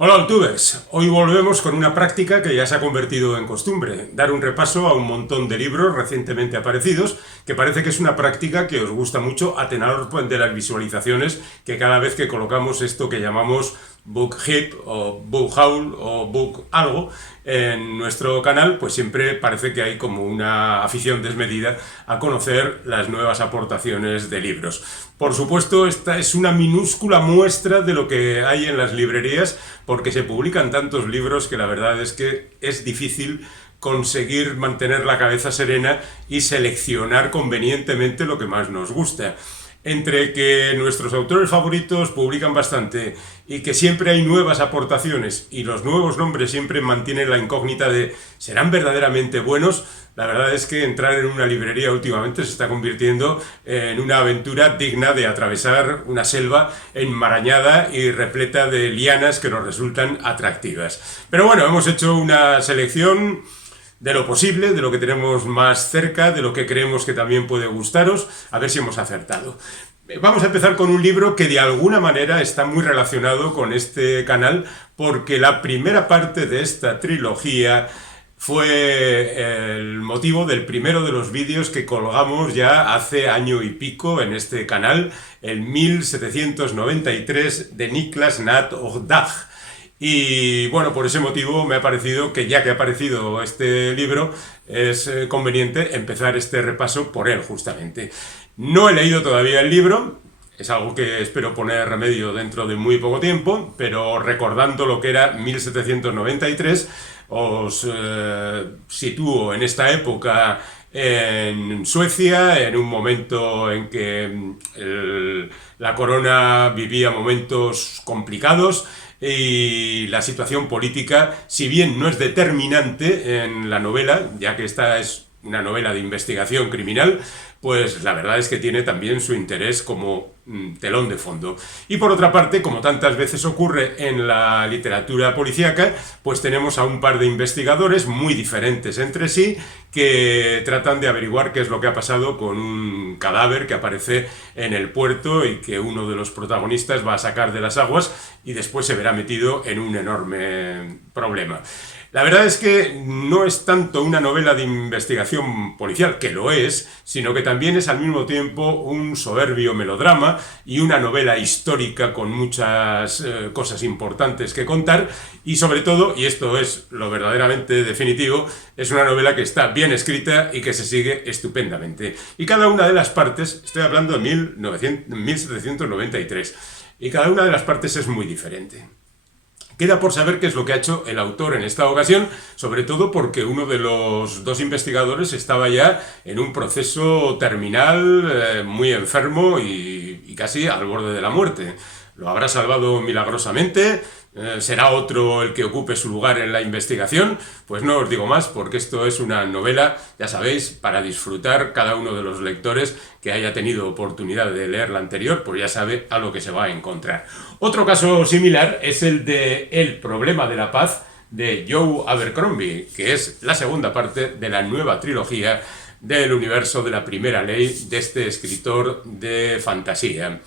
Hola Altubers, hoy volvemos con una práctica que ya se ha convertido en costumbre, dar un repaso a un montón de libros recientemente aparecidos, que parece que es una práctica que os gusta mucho a tenor de las visualizaciones que cada vez que colocamos esto que llamamos Book Hip o Book Haul o Book algo en nuestro canal, pues siempre parece que hay como una afición desmedida a conocer las nuevas aportaciones de libros. Por supuesto, esta es una minúscula muestra de lo que hay en las librerías, porque se publican tantos libros que la verdad es que es difícil conseguir mantener la cabeza serena y seleccionar convenientemente lo que más nos gusta. Entre que nuestros autores favoritos publican bastante y que siempre hay nuevas aportaciones y los nuevos nombres siempre mantienen la incógnita de ¿serán verdaderamente buenos? La verdad es que entrar en una librería últimamente se está convirtiendo en una aventura digna de atravesar una selva enmarañada y repleta de lianas que nos resultan atractivas. Pero bueno, hemos hecho una selección de lo posible, de lo que tenemos más cerca, de lo que creemos que también puede gustaros, a ver si hemos acertado. Vamos a empezar con un libro que de alguna manera está muy relacionado con este canal, porque la primera parte de esta trilogía fue el motivo del primero de los vídeos que colgamos ya hace año y pico en este canal, el 1793 de Niklas Natt och Dag. Y bueno, por ese motivo me ha parecido que ya que ha aparecido este libro, es conveniente empezar este repaso por él justamente. No he leído todavía el libro, es algo que espero poner remedio dentro de muy poco tiempo, pero recordando lo que era 1793, os sitúo en esta época en Suecia, en un momento en que la corona vivía momentos complicados y la situación política, si bien no es determinante en la novela, ya que esta es una novela de investigación criminal, pues la verdad es que tiene también su interés como telón de fondo. Y por otra parte, como tantas veces ocurre en la literatura policíaca, pues tenemos a un par de investigadores muy diferentes entre sí que tratan de averiguar qué es lo que ha pasado con un cadáver que aparece en el puerto y que uno de los protagonistas va a sacar de las aguas y después se verá metido en un enorme problema. La verdad es que no es tanto una novela de investigación policial, que lo es, sino que también es al mismo tiempo un soberbio melodrama y una novela histórica con muchas cosas importantes que contar y sobre todo, y esto es lo verdaderamente definitivo, es una novela que está bien escrita y que se sigue estupendamente. Y cada una de las partes, estoy hablando de 1793, y cada una de las partes es muy diferente. Queda por saber qué es lo que ha hecho el autor en esta ocasión, sobre todo porque uno de los dos investigadores estaba ya en un proceso terminal, muy enfermo y casi al borde de la muerte. Lo habrá salvado milagrosamente, será otro el que ocupe su lugar en la investigación, pues no os digo más porque esto es una novela, ya sabéis, para disfrutar. Cada uno de los lectores que haya tenido oportunidad de leer la anterior, pues ya sabe a lo que se va a encontrar. Otro caso similar es el de El problema de la paz de Joe Abercrombie, que es la segunda parte de la nueva trilogía del universo de la primera ley de este escritor de fantasía.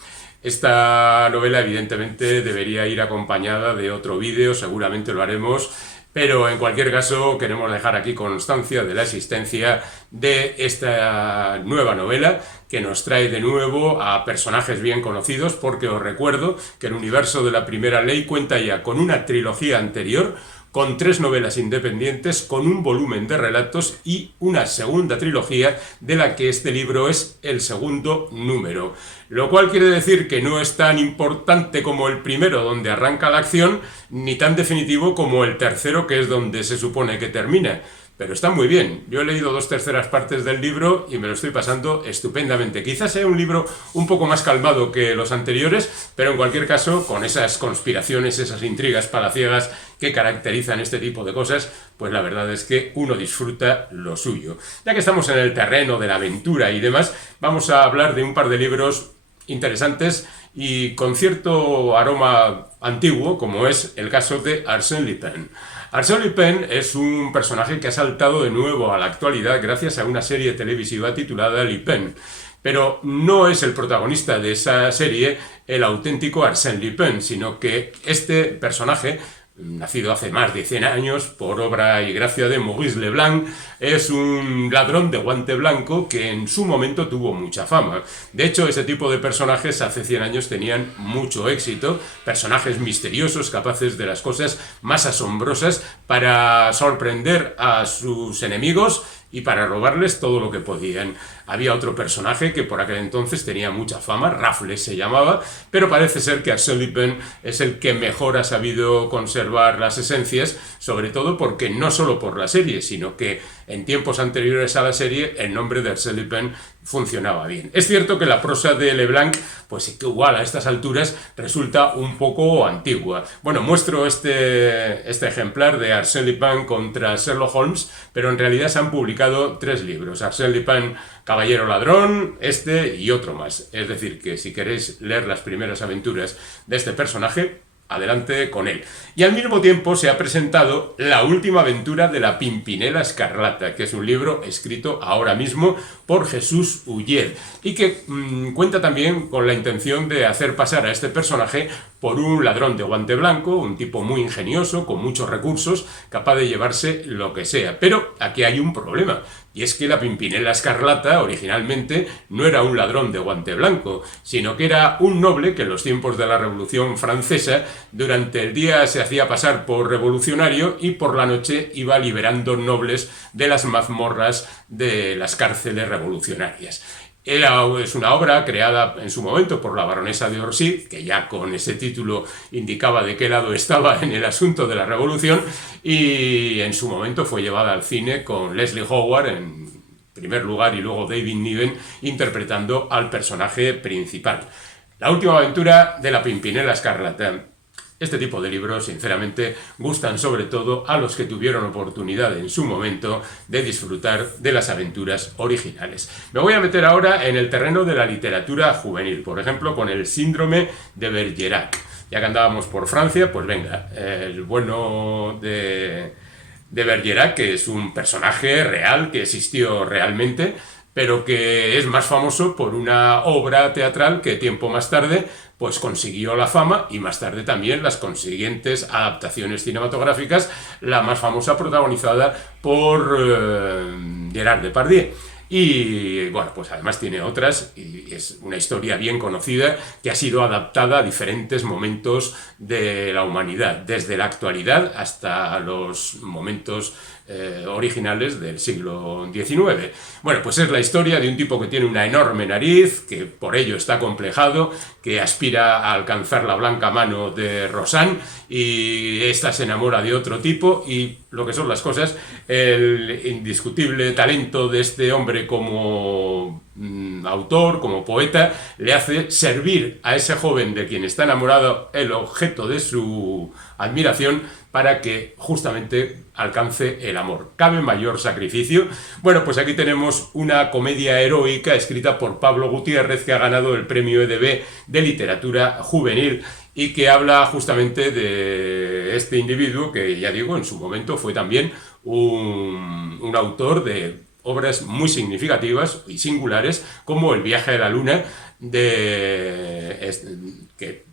Esta novela evidentemente debería ir acompañada de otro vídeo, seguramente lo haremos, pero en cualquier caso queremos dejar aquí constancia de la existencia de esta nueva novela que nos trae de nuevo a personajes bien conocidos, porque os recuerdo que el universo de la primera ley cuenta ya con una trilogía anterior, con 3 novelas independientes, con un volumen de relatos y una segunda trilogía de la que este libro es el segundo número. Lo cual quiere decir que no es tan importante como el primero, donde arranca la acción, ni tan definitivo como el tercero, que es donde se supone que termina. Pero está muy bien. Yo he leído 2/3 partes del libro y me lo estoy pasando estupendamente. Quizás sea un libro un poco más calmado que los anteriores, pero en cualquier caso, con esas conspiraciones, esas intrigas palaciegas que caracterizan este tipo de cosas, pues la verdad es que uno disfruta lo suyo. Ya que estamos en el terreno de la aventura y demás, vamos a hablar de un par de libros interesantes y con cierto aroma antiguo, como es el caso de Arsène Lupin. Arsène Lupin es un personaje que ha saltado de nuevo a la actualidad gracias a una serie televisiva titulada Lupin. Pero no es el protagonista de esa serie el auténtico Arsène Lupin, sino que este personaje nacido hace más de 100 años por obra y gracia de Maurice Leblanc, es un ladrón de guante blanco que en su momento tuvo mucha fama. De hecho, ese tipo de personajes hace 100 años tenían mucho éxito, personajes misteriosos, capaces de las cosas más asombrosas para sorprender a sus enemigos y para robarles todo lo que podían. Había otro personaje que por aquel entonces tenía mucha fama, Raffles se llamaba, pero parece ser que Arsène Lupin es el que mejor ha sabido conservar las esencias, sobre todo porque no solo por la serie, sino que en tiempos anteriores a la serie el nombre de Arsène Lupin funcionaba bien. Es cierto que la prosa de Leblanc, pues igual a estas alturas, resulta un poco antigua. Bueno, muestro este ejemplar de Arsène Lupin contra Sherlock Holmes, pero en realidad se han publicado 3 libros. Arsène Lupin, Caballero Ladrón, este y otro más. Es decir, que si queréis leer las primeras aventuras de este personaje, adelante con él. Y al mismo tiempo se ha presentado La última aventura de la Pimpinela Escarlata, que es un libro escrito ahora mismo por Jesús Uller y que cuenta también con la intención de hacer pasar a este personaje por un ladrón de guante blanco, un tipo muy ingenioso, con muchos recursos, capaz de llevarse lo que sea. Pero aquí hay un problema, y es que la Pimpinela Escarlata originalmente no era un ladrón de guante blanco, sino que era un noble que en los tiempos de la Revolución Francesa durante el día se hacía pasar por revolucionario y por la noche iba liberando nobles de las mazmorras de las cárceles revolucionarias. Es una obra creada en su momento por la baronesa de Orsi, que ya con ese título indicaba de qué lado estaba en el asunto de la revolución, y en su momento fue llevada al cine con Leslie Howard en primer lugar y luego David Niven interpretando al personaje principal. La última aventura de la Pimpinela Escarlata. Este tipo de libros, sinceramente, gustan sobre todo a los que tuvieron oportunidad en su momento de disfrutar de las aventuras originales. Me voy a meter ahora en el terreno de la literatura juvenil, por ejemplo, con el síndrome de Bergerac. Ya que andábamos por Francia, pues venga, el bueno de Bergerac, que es un personaje real, que existió realmente, pero que es más famoso por una obra teatral que tiempo más tarde pues consiguió la fama y más tarde también las consiguientes adaptaciones cinematográficas, la más famosa protagonizada por Gerard Depardieu. Y bueno, pues además tiene otras y es una historia bien conocida que ha sido adaptada a diferentes momentos de la humanidad, desde la actualidad hasta los momentos originales del siglo XIX. Bueno, pues es la historia de un tipo que tiene una enorme nariz, que por ello está complejado, que aspira a alcanzar la blanca mano de Rosanne y ésta se enamora de otro tipo y lo que son las cosas, el indiscutible talento de este hombre como autor, como poeta, le hace servir a ese joven de quien está enamorado el objeto de su admiración para que justamente alcance el amor. ¿Cabe mayor sacrificio? Bueno, pues aquí tenemos una comedia heroica escrita por Pablo Gutiérrez, que ha ganado el premio EDB de literatura juvenil y que habla justamente de este individuo que, ya digo, en su momento fue también un autor de obras muy significativas y singulares como El viaje a la luna,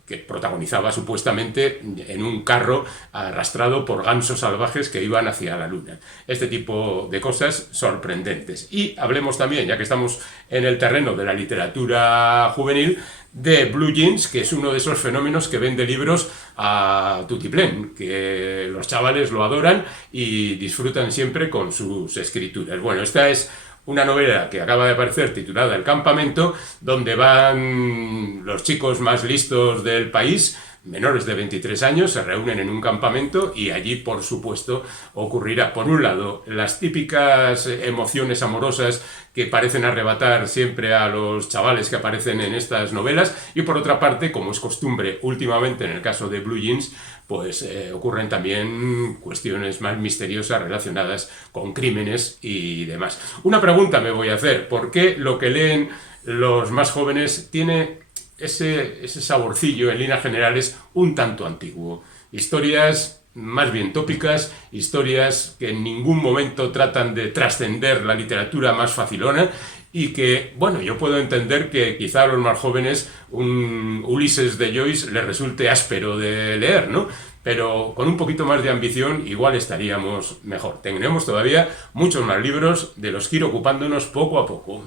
que protagonizaba supuestamente en un carro arrastrado por gansos salvajes que iban hacia la luna. Este tipo de cosas sorprendentes. Y hablemos también, ya que estamos en el terreno de la literatura juvenil, de Blue Jeans, que es uno de esos fenómenos que vende libros a tutiplén, que los chavales lo adoran y disfrutan siempre con sus escrituras. Bueno, esta es una novela que acaba de aparecer titulada El campamento, donde van los chicos más listos del país, menores de 23 años, se reúnen en un campamento y allí, por supuesto, ocurrirá, por un lado, las típicas emociones amorosas que parecen arrebatar siempre a los chavales que aparecen en estas novelas y, por otra parte, como es costumbre últimamente en el caso de Blue Jeans, pues ocurren también cuestiones más misteriosas relacionadas con crímenes y demás. Una pregunta me voy a hacer: ¿por qué lo que leen los más jóvenes tiene ese saborcillo, en líneas generales, un tanto antiguo? Historias más bien tópicas, historias que en ningún momento tratan de trascender la literatura más facilona y que, bueno, yo puedo entender que quizá a los más jóvenes un Ulises de Joyce les resulte áspero de leer, ¿no? pero con un poquito más de ambición igual estaríamos mejor. Tenemos todavía muchos más libros de los que ir ocupándonos poco a poco.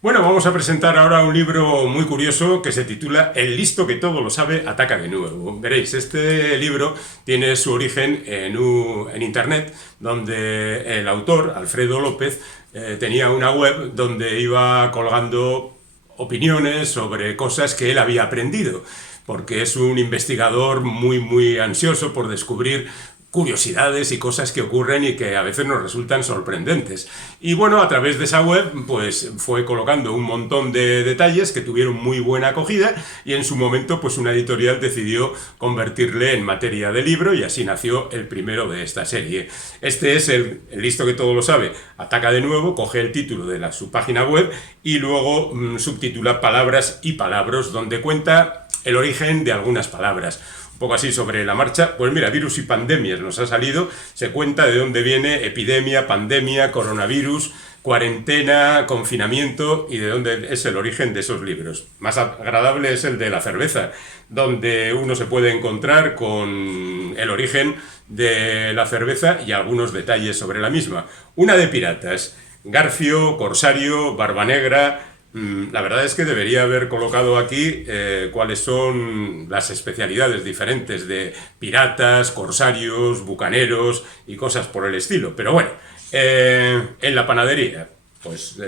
Bueno, vamos a presentar ahora un libro muy curioso que se titula El listo que todo lo sabe, ataca de nuevo. Veréis, este libro tiene su origen en internet, donde el autor, Alfredo López, tenía una web donde iba colgando opiniones sobre cosas que él había aprendido, porque es un investigador muy ansioso por descubrir curiosidades y cosas que ocurren y que a veces nos resultan sorprendentes. Y bueno, a través de esa web pues fue colocando un montón de detalles que tuvieron muy buena acogida y en su momento pues una editorial decidió convertirle en materia de libro y así nació el primero de esta serie. Este es el listo que todo lo sabe, ataca de nuevo, coge el título de su página web y luego subtitula Palabras y Palabras, donde cuenta el origen de algunas palabras. Un poco así sobre la marcha, pues mira, virus y pandemias nos ha salido, se cuenta de dónde viene epidemia, pandemia, coronavirus, cuarentena, confinamiento y de dónde es el origen de esos libros. Más agradable es el de la cerveza, donde uno se puede encontrar con el origen de la cerveza y algunos detalles sobre la misma. Una de piratas, Garfio, Corsario, Barba Negra. La verdad es que debería haber colocado aquí cuáles son las especialidades diferentes de piratas, corsarios, bucaneros y cosas por el estilo. Pero bueno, en la panadería, pues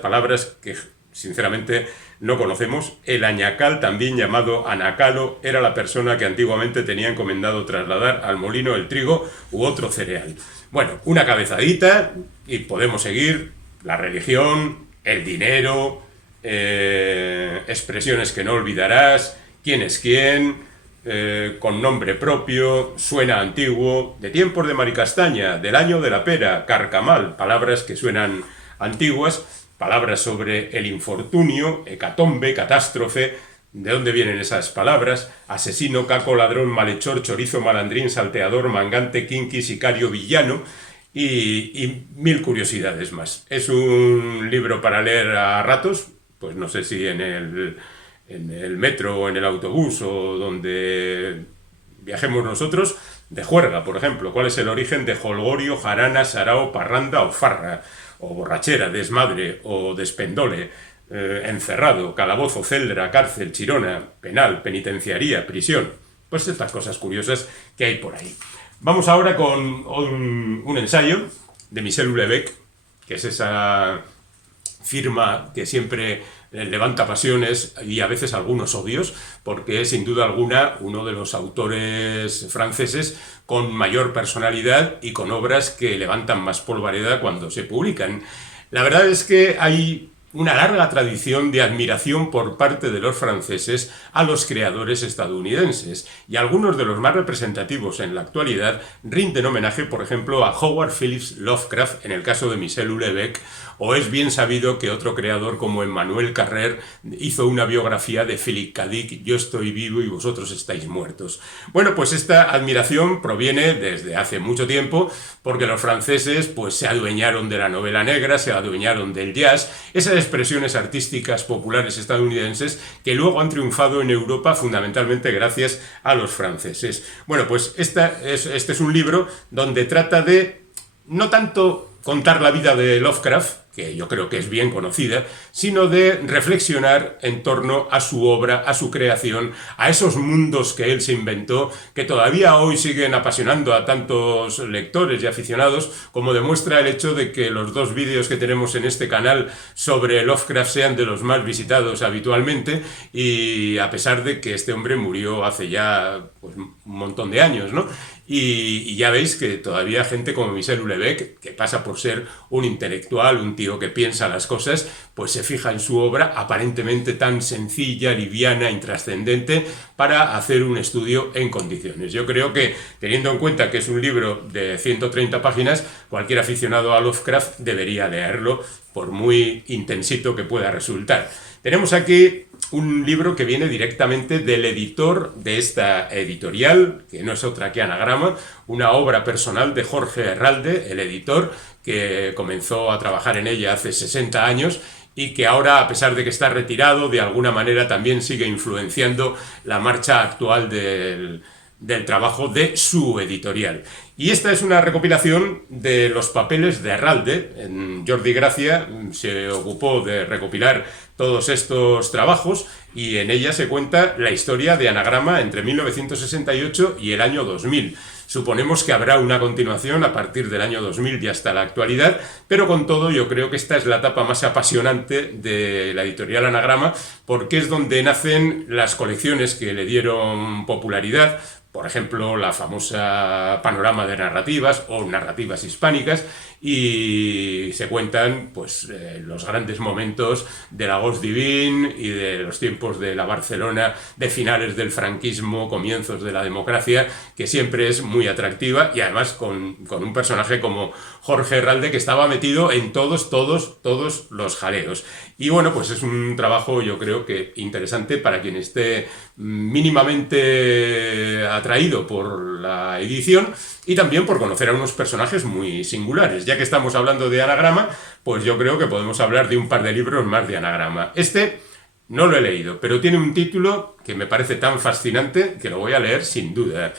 palabras que sinceramente no conocemos. El añacal, también llamado anacalo, era la persona que antiguamente tenía encomendado trasladar al molino el trigo u otro cereal. Bueno, una cabezadita y podemos seguir. La religión, el dinero, expresiones que no olvidarás, quién es quién, con nombre propio, suena antiguo, de tiempos de Maricastaña, del año de la pera, carcamal, palabras que suenan antiguas, palabras sobre el infortunio, hecatombe, catástrofe. ¿De dónde vienen esas palabras? Asesino, caco, ladrón, malhechor, chorizo, malandrín, salteador, mangante, quinqui, sicario, villano. Y mil curiosidades más. Es un libro para leer a ratos, pues no sé si en el metro o en el autobús o donde viajemos nosotros, de juerga, por ejemplo. ¿Cuál es el origen de jolgorio, jarana, sarao, parranda o farra? O borrachera, desmadre o despendole, encerrado, calabozo, celda, cárcel, chirona, penal, penitenciaría, prisión. Pues estas cosas curiosas que hay por ahí. Vamos ahora con un ensayo de Michel Houellebecq, que es esa firma que siempre levanta pasiones y a veces algunos odios, porque es sin duda alguna uno de los autores franceses con mayor personalidad y con obras que levantan más polvareda cuando se publican. La verdad es que hay una larga tradición de admiración por parte de los franceses a los creadores estadounidenses, y algunos de los más representativos en la actualidad rinden homenaje, por ejemplo, a Howard Phillips Lovecraft en el caso de Michel Houellebecq, o es bien sabido que otro creador como Emmanuel Carrère hizo una biografía de Philip K. Dick, Yo estoy vivo y vosotros estáis muertos. Bueno, pues esta admiración proviene desde hace mucho tiempo, porque los franceses pues se adueñaron de la novela negra, se adueñaron del jazz, esas expresiones artísticas populares estadounidenses que luego han triunfado en Europa fundamentalmente gracias a los franceses. Bueno, pues este es un libro donde trata de no tanto contar la vida de Lovecraft, que yo creo que es bien conocida, sino de reflexionar en torno a su obra, a su creación, a esos mundos que él se inventó, que todavía hoy siguen apasionando a tantos lectores y aficionados, como demuestra el hecho de que los 2 vídeos que tenemos en este canal sobre Lovecraft sean de los más visitados habitualmente, y a pesar de que este hombre murió hace ya pues, un montón de años, ¿no? Y ya veis que todavía gente como Michel Houellebecq, que pasa por ser un intelectual, un tío que piensa las cosas, pues se fija en su obra aparentemente tan sencilla, liviana, intrascendente, para hacer un estudio en condiciones. Yo creo que, teniendo en cuenta que es un libro de 130 páginas, cualquier aficionado a Lovecraft debería leerlo, por muy intensito que pueda resultar. Tenemos aquí un libro que viene directamente del editor de esta editorial, que no es otra que Anagrama, una obra personal de Jorge Herralde, el editor, que comenzó a trabajar en ella hace 60 años y que ahora, a pesar de que está retirado, de alguna manera también sigue influenciando la marcha actual del trabajo de su editorial. Y esta es una recopilación de los papeles de Arralde. Jordi Gracia se ocupó de recopilar todos estos trabajos y en ella se cuenta la historia de Anagrama entre 1968 y el año 2000. Suponemos que habrá una continuación a partir del año 2000 y hasta la actualidad, pero con todo yo creo que esta es la etapa más apasionante de la editorial Anagrama, porque es donde nacen las colecciones que le dieron popularidad. Por ejemplo, la famosa Panorama de Narrativas o Narrativas Hispánicas, y se cuentan pues los grandes momentos de la Ghost Divine y de los tiempos de la Barcelona de finales del franquismo, comienzos de la democracia, que siempre es muy atractiva, y además con un personaje como Jorge Herralde, que estaba metido en todos los jaleos. Y bueno, pues es un trabajo, yo creo que interesante para quien esté mínimamente atraído por la edición y también por conocer a unos personajes muy singulares. Ya que estamos hablando de Anagrama, pues yo creo que podemos hablar de un par de libros más de Anagrama. Este no lo he leído, pero tiene un título que me parece tan fascinante que lo voy a leer sin duda.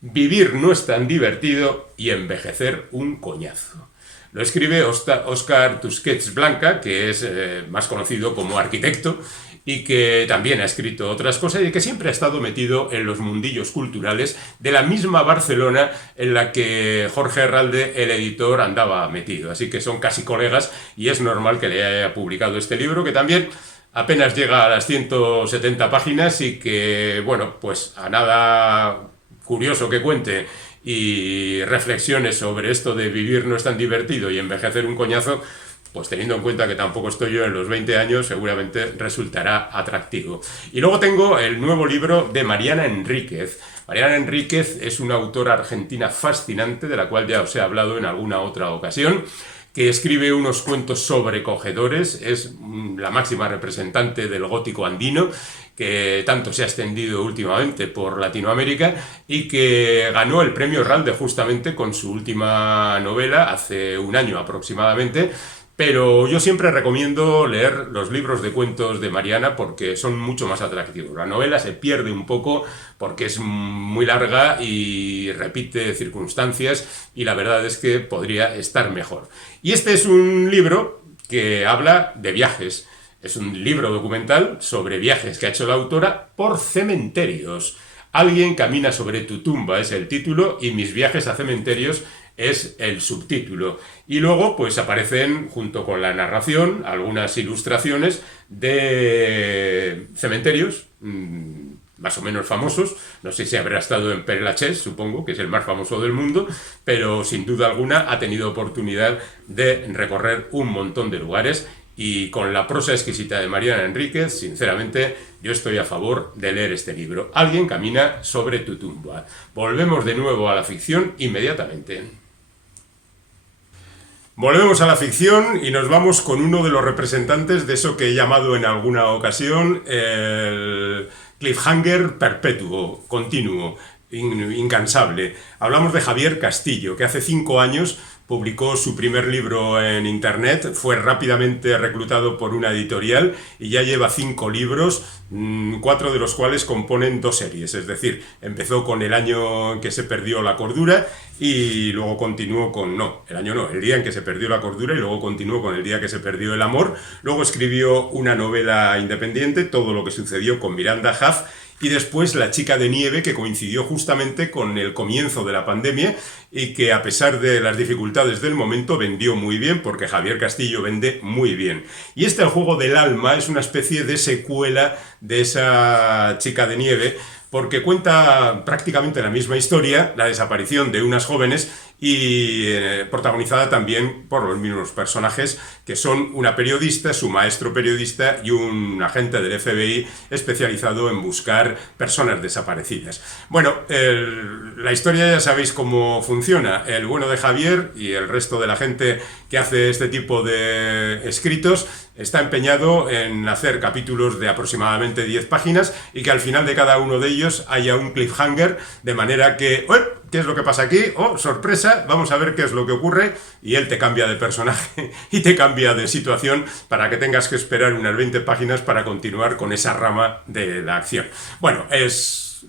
Vivir no es tan divertido y envejecer un coñazo. Lo escribe Óscar Tusquets Blanca, que es más conocido como arquitecto, y que también ha escrito otras cosas y que siempre ha estado metido en los mundillos culturales de la misma Barcelona en la que Jorge Herralde, el editor, andaba metido. Así que son casi colegas y es normal que le haya publicado este libro, que también apenas llega a las 170 páginas y que, bueno, pues a nada curioso que cuente y reflexiones sobre esto de vivir no es tan divertido y envejecer un coñazo, pues teniendo en cuenta que tampoco estoy yo en los 20 años, seguramente resultará atractivo. Y luego tengo el nuevo libro de Mariana Enríquez. Mariana Enríquez es una autora argentina fascinante, de la cual ya os he hablado en alguna otra ocasión, que escribe unos cuentos sobrecogedores, es la máxima representante del gótico andino, que tanto se ha extendido últimamente por Latinoamérica y que ganó el premio Herralde justamente con su última novela hace un año aproximadamente. Pero yo siempre recomiendo leer los libros de cuentos de Mariana porque son mucho más atractivos. La novela se pierde un poco porque es muy larga y repite circunstancias y la verdad es que podría estar mejor. Y este es un libro que habla de viajes. Es un libro documental sobre viajes que ha hecho la autora por cementerios. Alguien camina sobre tu tumba es el título y Mis viajes a cementerios es el subtítulo. Y luego pues aparecen, junto con la narración, algunas ilustraciones de cementerios más o menos famosos. No sé si habrá estado en Père Lachaise, supongo, que es el más famoso del mundo, pero sin duda alguna ha tenido oportunidad de recorrer un montón de lugares. Y con la prosa exquisita de Mariana Enríquez, sinceramente, yo estoy a favor de leer este libro. Alguien camina sobre tu tumba. Volvemos de nuevo a la ficción inmediatamente. Volvemos a la ficción y nos vamos con uno de los representantes de eso que he llamado en alguna ocasión el cliffhanger perpetuo, continuo, incansable. Hablamos de Javier Castillo, que hace 5 años publicó su primer libro en internet, fue rápidamente reclutado por una editorial y ya lleva 5 libros, 4 de los cuales componen 2 series, es decir, empezó con El año en que se perdió la cordura y luego continuó con, el día en que se perdió la cordura y luego continuó con El día que se perdió el amor, luego escribió una novela independiente, Todo lo que sucedió con Miranda Huff, y después La chica de nieve, que coincidió justamente con el comienzo de la pandemia y que a pesar de las dificultades del momento vendió muy bien, porque Javier Castillo vende muy bien. Y El juego del alma es una especie de secuela de esa chica de nieve, porque cuenta prácticamente la misma historia, la desaparición de unas jóvenes y protagonizada también por los mismos personajes, que son una periodista, su maestro periodista y un agente del FBI especializado en buscar personas desaparecidas. Bueno, la historia ya sabéis cómo funciona. El bueno de Javier y el resto de la gente que hace este tipo de escritos está empeñado en hacer capítulos de aproximadamente 10 páginas y que al final de cada uno de ellos ellos haya un cliffhanger, de manera que, ¡oh! ¿Qué es lo que pasa aquí? ¡Oh, sorpresa! Vamos a ver qué es lo que ocurre, y él te cambia de personaje y te cambia de situación para que tengas que esperar unas 20 páginas para continuar con esa rama de la acción. Bueno, es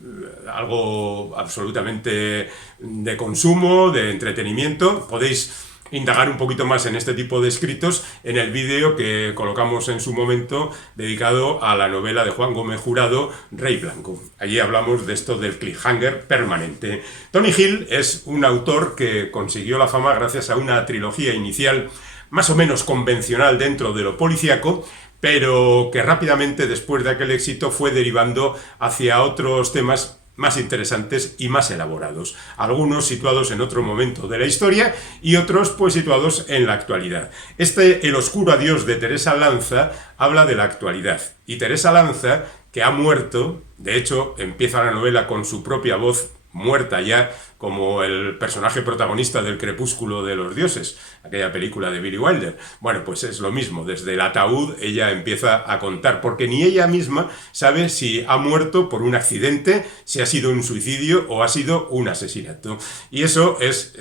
algo absolutamente de consumo, de entretenimiento. Podéis indagar un poquito más en este tipo de escritos en el vídeo que colocamos en su momento dedicado a la novela de Juan Gómez Jurado, Rey Blanco. Allí hablamos de esto del cliffhanger permanente. Tony Hill es un autor que consiguió la fama gracias a una trilogía inicial más o menos convencional dentro de lo policíaco, pero que rápidamente, después de aquel éxito, fue derivando hacia otros temas más interesantes y más elaborados, algunos situados en otro momento de la historia y otros pues situados en la actualidad. El oscuro adiós de Teresa Lanza habla de la actualidad, y Teresa Lanza, que ha muerto, de hecho empieza la novela con su propia voz muerta ya, como el personaje protagonista del Crepúsculo de los Dioses, aquella película de Billy Wilder. Bueno, pues es lo mismo, desde el ataúd ella empieza a contar, porque ni ella misma sabe si ha muerto por un accidente, si ha sido un suicidio o ha sido un asesinato. Y esa es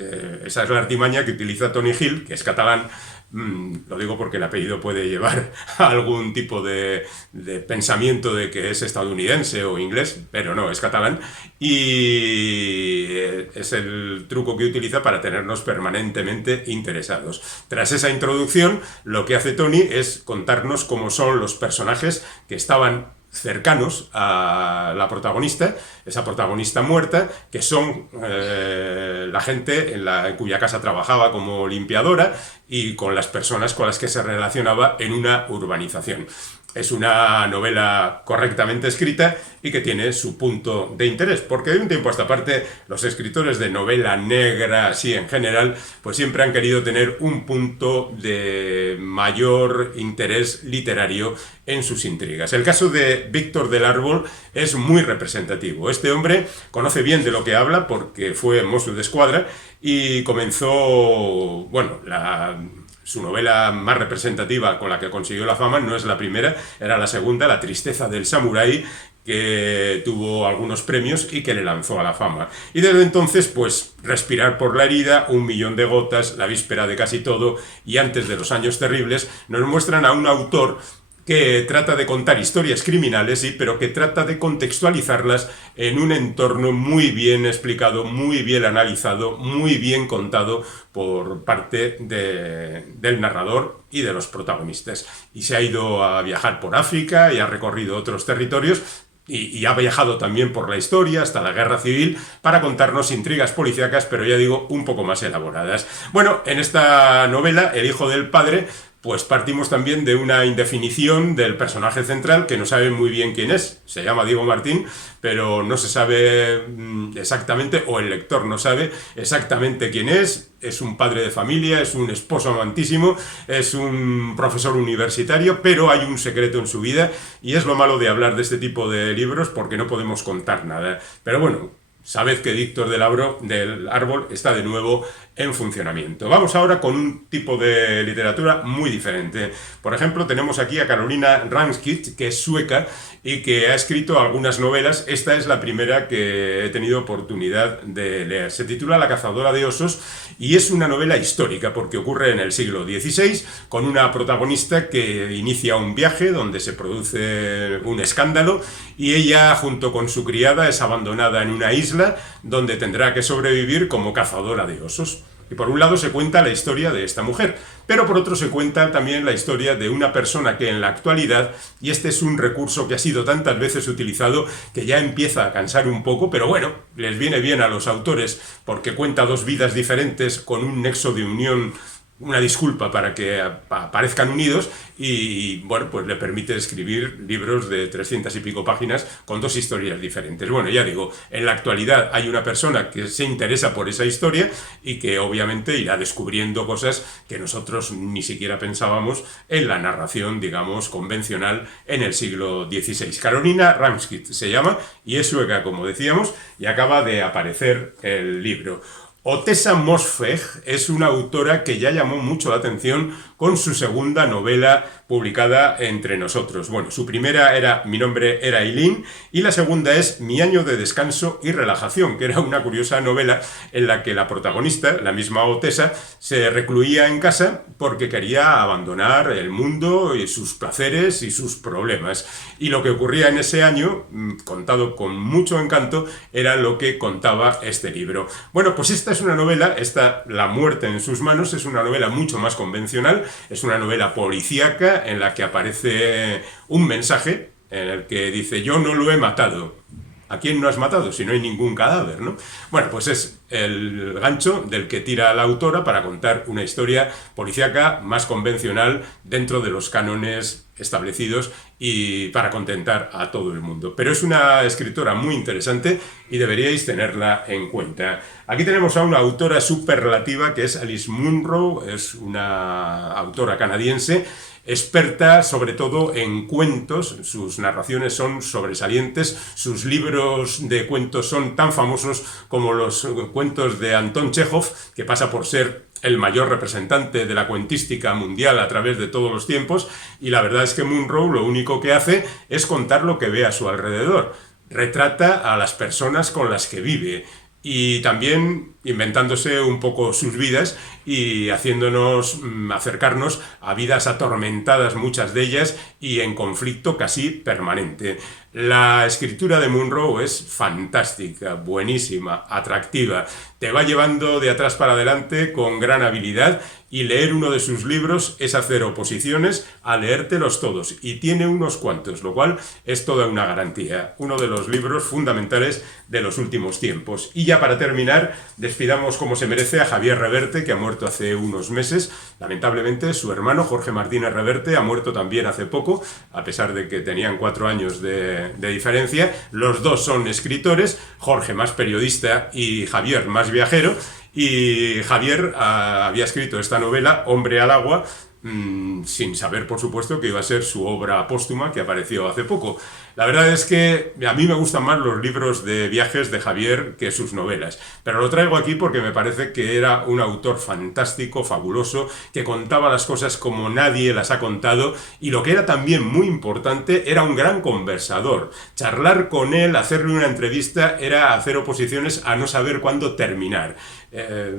la artimaña que utiliza Tony Hill, que es catalán. Lo digo porque el apellido puede llevar a algún tipo de pensamiento de que es estadounidense o inglés, pero no, es catalán, y es el truco que utiliza para tenernos permanentemente interesados. Tras esa introducción, lo que hace Tony es contarnos cómo son los personajes que estaban cercanos a la protagonista, esa protagonista muerta, que son la gente en cuya casa trabajaba como limpiadora y con las personas con las que se relacionaba en una urbanización. Es una novela correctamente escrita y que tiene su punto de interés, porque de un tiempo a esta parte los escritores de novela negra, así en general, pues siempre han querido tener un punto de mayor interés literario en sus intrigas. El caso de Víctor del Árbol es muy representativo. Este hombre conoce bien de lo que habla porque fue Mosso d'Esquadra y comenzó, bueno, su novela más representativa con la que consiguió la fama no es la primera, era la segunda, La tristeza del samurái, que tuvo algunos premios y que le lanzó a la fama. Y desde entonces, pues, Respirar por la herida, Un millón de gotas, La víspera de casi todo y Antes de los años terribles nos muestran a un autor que trata de contar historias criminales, sí, pero que trata de contextualizarlas en un entorno muy bien explicado, muy bien analizado, muy bien contado por parte del narrador y de los protagonistas. Y se ha ido a viajar por África y ha recorrido otros territorios, y ha viajado también por la historia hasta la Guerra Civil para contarnos intrigas policíacas, pero ya digo, un poco más elaboradas. Bueno, en esta novela, El hijo del padre, pues partimos también de una indefinición del personaje central que no sabe muy bien quién es. Se llama Diego Martín, pero no se sabe exactamente, o el lector no sabe exactamente quién es. Es un padre de familia, es un esposo amantísimo, es un profesor universitario, pero hay un secreto en su vida, y es lo malo de hablar de este tipo de libros porque no podemos contar nada. Pero bueno, sabed que Víctor del Árbol está de nuevo en funcionamiento. Vamos ahora con un tipo de literatura muy diferente. Por ejemplo, tenemos aquí a Carolina Ramskit, que es sueca y que ha escrito algunas novelas. Esta es la primera que he tenido oportunidad de leer. Se titula La cazadora de osos y es una novela histórica porque ocurre en el siglo XVI con una protagonista que inicia un viaje donde se produce un escándalo y ella, junto con su criada, es abandonada en una isla donde tendrá que sobrevivir como cazadora de osos. Y por un lado se cuenta la historia de esta mujer, pero por otro se cuenta también la historia de una persona que en la actualidad, y este es un recurso que ha sido tantas veces utilizado que ya empieza a cansar un poco, pero bueno, les viene bien a los autores porque cuenta dos vidas diferentes con un nexo de unión, una disculpa para que aparezcan unidos, y bueno, pues le permite escribir libros de 300 y pico páginas con dos historias diferentes. Bueno, ya digo, en la actualidad hay una persona que se interesa por esa historia y que obviamente irá descubriendo cosas que nosotros ni siquiera pensábamos en la narración, digamos, convencional en el siglo XVI. Carolina Ramskit se llama y es sueca, como decíamos, y acaba de aparecer el libro. Otessa Moshfegh es una autora que ya llamó mucho la atención con su segunda novela publicada entre nosotros. Bueno, su primera era Mi nombre era Eileen y la segunda es Mi año de descanso y relajación, que era una curiosa novela en la que la protagonista, la misma Otessa, se recluía en casa porque quería abandonar el mundo y sus placeres y sus problemas. Y lo que ocurría en ese año, contado con mucho encanto, era lo que contaba este libro. Bueno, pues esta es una novela, La muerte en sus manos, es una novela mucho más convencional, es una novela policíaca en la que aparece un mensaje en el que dice: yo no lo he matado. ¿A quién no has matado si no hay ningún cadáver, no? Bueno, pues es el gancho del que tira la autora para contar una historia policíaca más convencional dentro de los cánones establecidos y para contentar a todo el mundo. Pero es una escritora muy interesante y deberíais tenerla en cuenta. Aquí tenemos a una autora superlativa que es Alice Munro, es una autora canadiense, experta sobre todo en cuentos, sus narraciones son sobresalientes, sus libros de cuentos son tan famosos como los cuentos de Anton Chekhov, que pasa por ser el mayor representante de la cuentística mundial a través de todos los tiempos, y la verdad es que Munro lo único que hace es contar lo que ve a su alrededor, retrata a las personas con las que vive, y también inventándose un poco sus vidas y haciéndonos acercarnos a vidas atormentadas, muchas de ellas, y en conflicto casi permanente. La escritura de Munro es fantástica, buenísima, atractiva, te va llevando de atrás para adelante con gran habilidad, y leer uno de sus libros es hacer oposiciones a leértelos todos, y tiene unos cuantos, lo cual es toda una garantía. Uno de los libros fundamentales de los últimos tiempos. Y ya para terminar, despidamos como se merece a Javier Reverte, que ha muerto hace unos meses. Lamentablemente, su hermano Jorge Martínez Reverte ha muerto también hace poco, a pesar de que tenían 4 años de diferencia. Los dos son escritores, Jorge más periodista y Javier más viajero. Y Javier había escrito esta novela, Hombre al agua, sin saber, por supuesto, que iba a ser su obra póstuma, que apareció hace poco. La verdad es que a mí me gustan más los libros de viajes de Javier que sus novelas, pero lo traigo aquí porque me parece que era un autor fantástico, fabuloso, que contaba las cosas como nadie las ha contado, y lo que era también muy importante, era un gran conversador. Charlar con él, hacerle una entrevista, era hacer oposiciones a no saber cuándo terminar.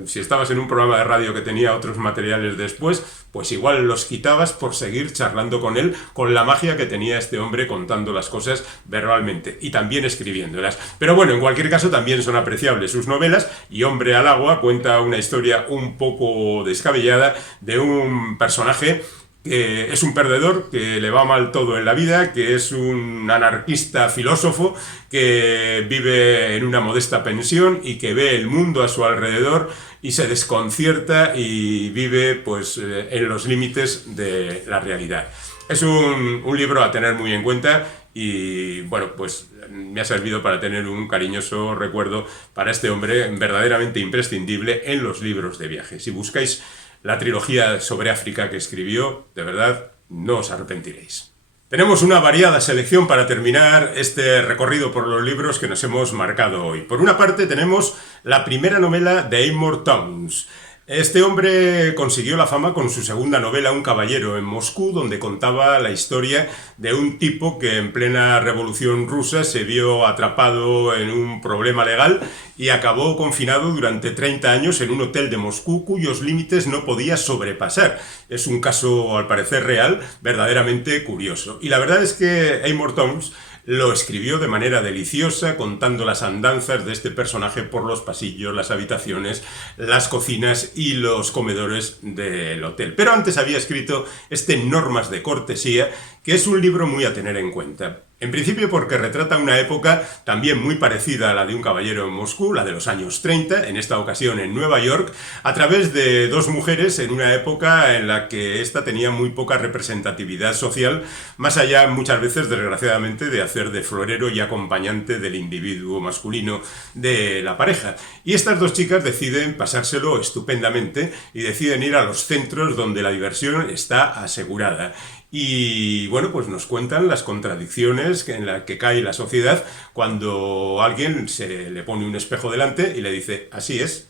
Si estabas en un programa de radio que tenía otros materiales después, pues igual los quitabas por seguir charlando con él, con la magia que tenía este hombre contando las cosas verbalmente y también escribiéndolas. Pero bueno, en cualquier caso también son apreciables sus novelas, y Hombre al agua cuenta una historia un poco descabellada de un personaje que es un perdedor, que le va mal todo en la vida, que es un anarquista filósofo, que vive en una modesta pensión y que ve el mundo a su alrededor y se desconcierta y vive pues en los límites de la realidad. Es un libro a tener muy en cuenta y bueno, pues me ha servido para tener un cariñoso recuerdo para este hombre verdaderamente imprescindible en los libros de viaje. Si buscáis la trilogía sobre África que escribió, de verdad, no os arrepentiréis. Tenemos una variada selección para terminar este recorrido por los libros que nos hemos marcado hoy. Por una parte tenemos la primera novela de Amor Towns. Este hombre consiguió la fama con su segunda novela, Un caballero en Moscú, donde contaba la historia de un tipo que en plena revolución rusa se vio atrapado en un problema legal y acabó confinado durante 30 años en un hotel de Moscú cuyos límites no podía sobrepasar. Es un caso, al parecer real, verdaderamente curioso. Y la verdad es que Amor Towns lo escribió de manera deliciosa, contando las andanzas de este personaje por los pasillos, las habitaciones, las cocinas y los comedores del hotel. Pero antes había escrito este Normas de cortesía, que es un libro muy a tener en cuenta. En principio porque retrata una época también muy parecida a la de Un caballero en Moscú, la de los años 30, en esta ocasión en Nueva York, a través de dos mujeres en una época en la que ésta tenía muy poca representatividad social, más allá muchas veces, desgraciadamente, de hacer de florero y acompañante del individuo masculino de la pareja. Y estas dos chicas deciden pasárselo estupendamente y deciden ir a los centros donde la diversión está asegurada. Y bueno, pues nos cuentan las contradicciones en las que cae la sociedad cuando alguien se le pone un espejo delante y le dice, así es,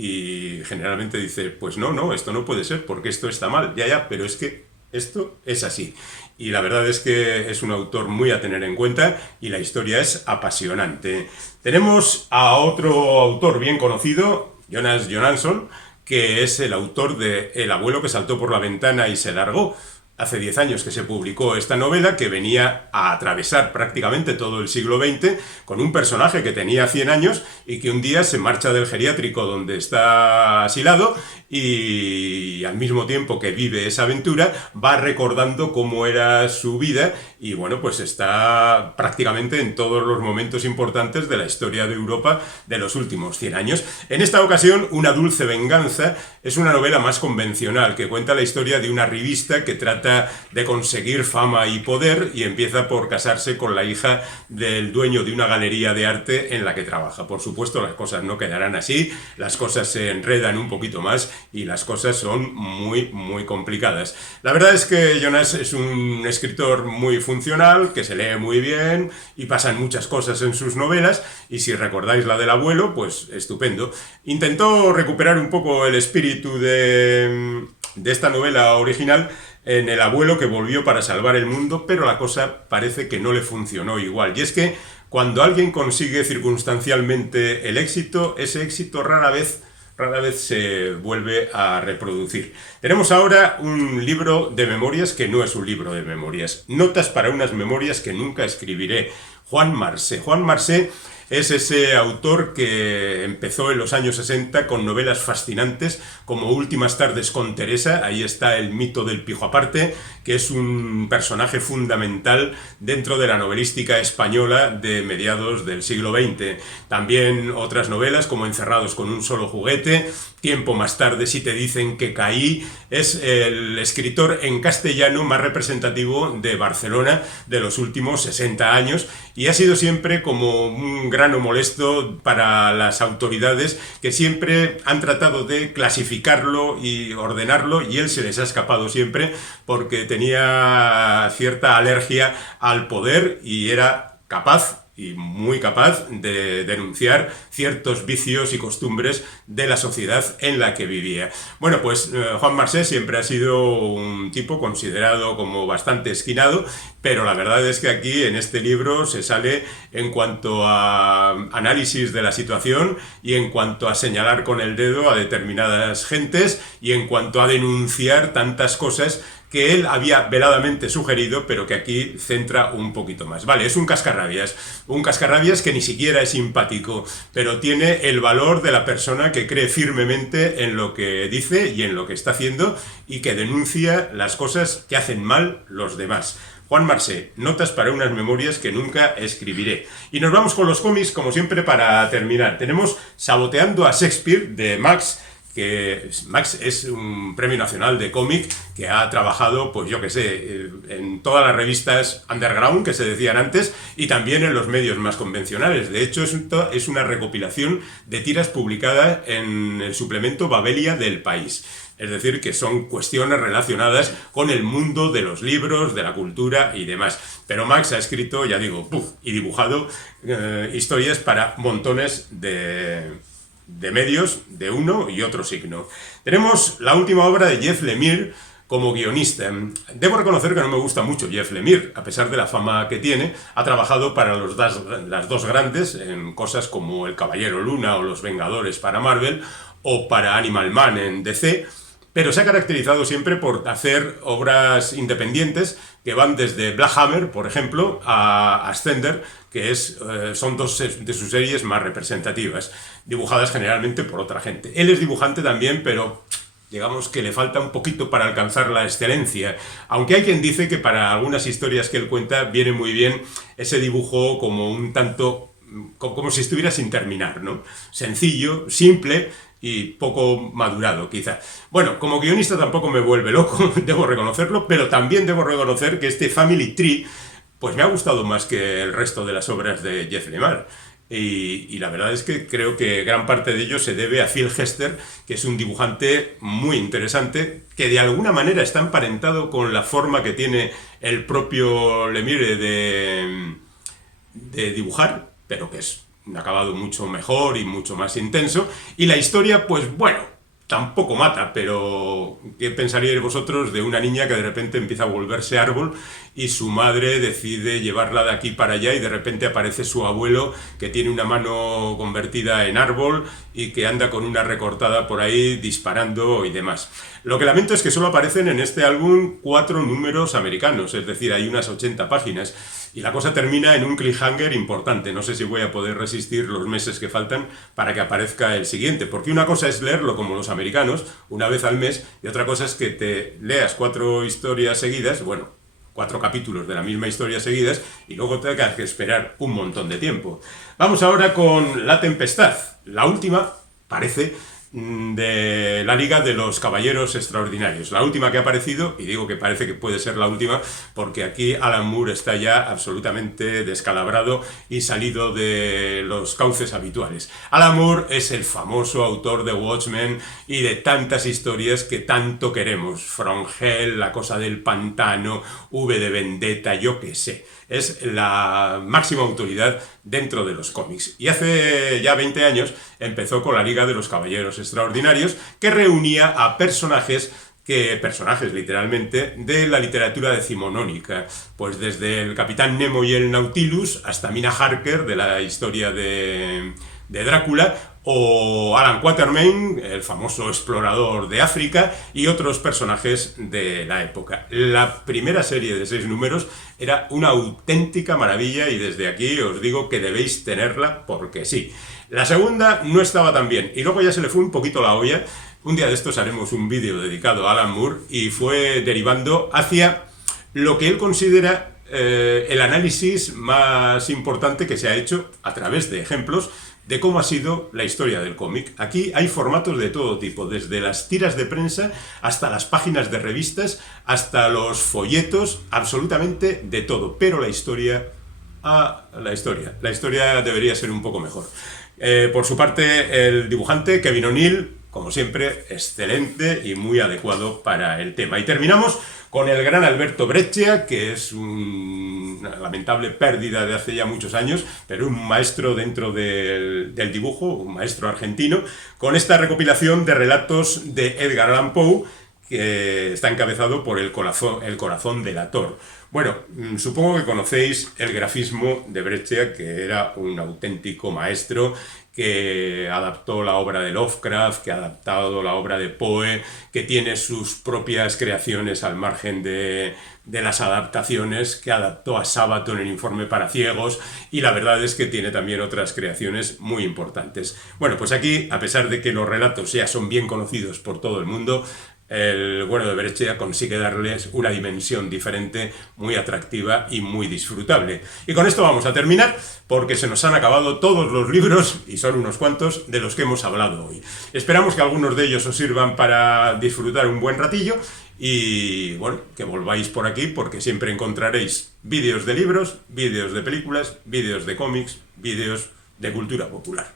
y generalmente dice, pues no, esto no puede ser porque esto está mal, ya, pero es que esto es así. Y la verdad es que es un autor muy a tener en cuenta y la historia es apasionante. Tenemos a otro autor bien conocido, Jonas Jonasson, que es el autor de El abuelo que saltó por la ventana y se largó. Hace 10 años que se publicó esta novela que venía a atravesar prácticamente todo el siglo XX con un personaje que tenía 100 años y que un día se marcha del geriátrico donde está asilado y al mismo tiempo que vive esa aventura va recordando cómo era su vida y bueno, pues está prácticamente en todos los momentos importantes de la historia de Europa de los últimos 100 años. En esta ocasión, Una dulce venganza es una novela más convencional que cuenta la historia de una revista que trata de conseguir fama y poder y empieza por casarse con la hija del dueño de una galería de arte en la que trabaja. Por supuesto, las cosas no quedarán así, las cosas se enredan un poquito más y las cosas son muy, muy complicadas. La verdad es que Jonas es un escritor muy funcional, que se lee muy bien y pasan muchas cosas en sus novelas y si recordáis la del abuelo, pues estupendo. Intentó recuperar un poco el espíritu de esta novela original en El abuelo que volvió para salvar el mundo, pero la cosa parece que no le funcionó igual. Y es que cuando alguien consigue circunstancialmente el éxito, ese éxito rara vez se vuelve a reproducir. Tenemos ahora un libro de memorias que no es un libro de memorias. Notas para unas memorias que nunca escribiré. Juan Marsé. Juan Marsé es ese autor que empezó en los años 60 con novelas fascinantes como Últimas tardes con Teresa, ahí está El mito del pijo aparte, que es un personaje fundamental dentro de la novelística española de mediados del siglo XX. También otras novelas como Encerrados con un solo juguete, Tiempo más tarde si te dicen que caí, es el escritor en castellano más representativo de Barcelona de los últimos 60 años y ha sido siempre como un grano molesto para las autoridades que siempre han tratado de clasificarlo y ordenarlo y él se les ha escapado siempre porque tenía cierta alergia al poder y era capaz y muy capaz de denunciar ciertos vicios y costumbres de la sociedad en la que vivía. Bueno, pues Juan Marsé siempre ha sido un tipo considerado como bastante esquinado, pero la verdad es que aquí en este libro se sale en cuanto a análisis de la situación y en cuanto a señalar con el dedo a determinadas gentes y en cuanto a denunciar tantas cosas que él había veladamente sugerido, pero que aquí centra un poquito más. Vale, es un cascarrabias que ni siquiera es simpático, pero tiene el valor de la persona que cree firmemente en lo que dice y en lo que está haciendo y que denuncia las cosas que hacen mal los demás. Juan Marsé, notas para unas memorias que nunca escribiré. Y nos vamos con los cómics, como siempre, para terminar. Tenemos Saboteando a Shakespeare, de Max, que Max es un premio nacional de cómic que ha trabajado, pues yo que sé, en todas las revistas underground que se decían antes y también en los medios más convencionales. De hecho, es una recopilación de tiras publicadas en el suplemento Babelia del País. Es decir, que son cuestiones relacionadas con el mundo de los libros, de la cultura y demás. Pero Max ha escrito, ya digo, y dibujado historias para montones de medios de uno y otro signo. Tenemos la última obra de Jeff Lemire como guionista. Debo reconocer que no me gusta mucho Jeff Lemire, a pesar de la fama que tiene. Ha trabajado para las dos grandes en cosas como El Caballero Luna o Los Vengadores para Marvel o para Animal Man en DC, pero se ha caracterizado siempre por hacer obras independientes que van desde Black Hammer, por ejemplo, a Ascender, que son dos de sus series más representativas, dibujadas generalmente por otra gente. Él es dibujante también, pero digamos que le falta un poquito para alcanzar la excelencia, aunque hay quien dice que para algunas historias que él cuenta viene muy bien ese dibujo como un tanto, como si estuviera sin terminar, ¿no? Sencillo, simple y poco madurado, quizá. Bueno, como guionista tampoco me vuelve loco, debo reconocerlo, pero también debo reconocer que este Family Tree pues me ha gustado más que el resto de las obras de Jeff Lemire. Y la verdad es que creo que gran parte de ello se debe a Phil Hester, que es un dibujante muy interesante, que de alguna manera está emparentado con la forma que tiene el propio Lemire de dibujar, pero que es un acabado mucho mejor y mucho más intenso, y la historia, pues bueno, tampoco mata, pero ¿qué pensaríais vosotros de una niña que de repente empieza a volverse árbol y su madre decide llevarla de aquí para allá y de repente aparece su abuelo que tiene una mano convertida en árbol y que anda con una recortada por ahí disparando y demás? Lo que lamento es que solo aparecen en este álbum 4 números americanos, es decir, hay unas 80 páginas. Y la cosa termina en un cliffhanger importante. No sé si voy a poder resistir los meses que faltan para que aparezca el siguiente. Porque una cosa es leerlo como los americanos, una vez al mes, y otra cosa es que te leas 4 historias seguidas, bueno, 4 capítulos de la misma historia seguidas, y luego tengas que esperar un montón de tiempo. Vamos ahora con La Tempestad, la última, parece, de la Liga de los Caballeros Extraordinarios. La última que ha aparecido, y digo que parece que puede ser la última, porque aquí Alan Moore está ya absolutamente descalabrado y salido de los cauces habituales. Alan Moore es el famoso autor de Watchmen y de tantas historias que tanto queremos. From Hell, La Cosa del Pantano, V de Vendetta, yo qué sé. Es la máxima autoridad dentro de los cómics. Y hace ya 20 años empezó con la Liga de los Caballeros Extraordinarios, que reunía a personajes literalmente, de la literatura decimonónica. Pues desde el Capitán Nemo y el Nautilus hasta Mina Harker, de la historia de Drácula, o Alan Quatermain, el famoso explorador de África, y otros personajes de la época. La primera serie de 6 números era una auténtica maravilla y desde aquí os digo que debéis tenerla porque sí. La segunda no estaba tan bien y luego ya se le fue un poquito la olla. Un día de estos haremos un vídeo dedicado a Alan Moore y fue derivando hacia lo que él considera el análisis más importante que se ha hecho a través de ejemplos de cómo ha sido la historia del cómic. Aquí hay formatos de todo tipo, desde las tiras de prensa hasta las páginas de revistas, hasta los folletos, absolutamente de todo. Pero la historia debería ser un poco mejor. Por su parte, el dibujante Kevin O'Neill, como siempre, excelente y muy adecuado para el tema. Y terminamos con el gran Alberto Breccia, que es una lamentable pérdida de hace ya muchos años, pero un maestro dentro del dibujo, un maestro argentino, con esta recopilación de relatos de Edgar Allan Poe, que está encabezado por El corazón delator. Bueno, supongo que conocéis el grafismo de Breccia, que era un auténtico maestro, que adaptó la obra de Lovecraft, que ha adaptado la obra de Poe, que tiene sus propias creaciones al margen de las adaptaciones, que adaptó a Sabaton en Informe para ciegos, y la verdad es que tiene también otras creaciones muy importantes. Bueno, pues aquí, a pesar de que los relatos ya son bien conocidos por todo el mundo, el bueno de Breccia consigue darles una dimensión diferente, muy atractiva y muy disfrutable. Y con esto vamos a terminar, porque se nos han acabado todos los libros, y son unos cuantos, de los que hemos hablado hoy. Esperamos que algunos de ellos os sirvan para disfrutar un buen ratillo, y bueno, que volváis por aquí, porque siempre encontraréis vídeos de libros, vídeos de películas, vídeos de cómics, vídeos de cultura popular.